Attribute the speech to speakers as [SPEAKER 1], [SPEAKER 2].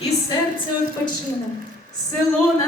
[SPEAKER 1] і серце відпочине, село на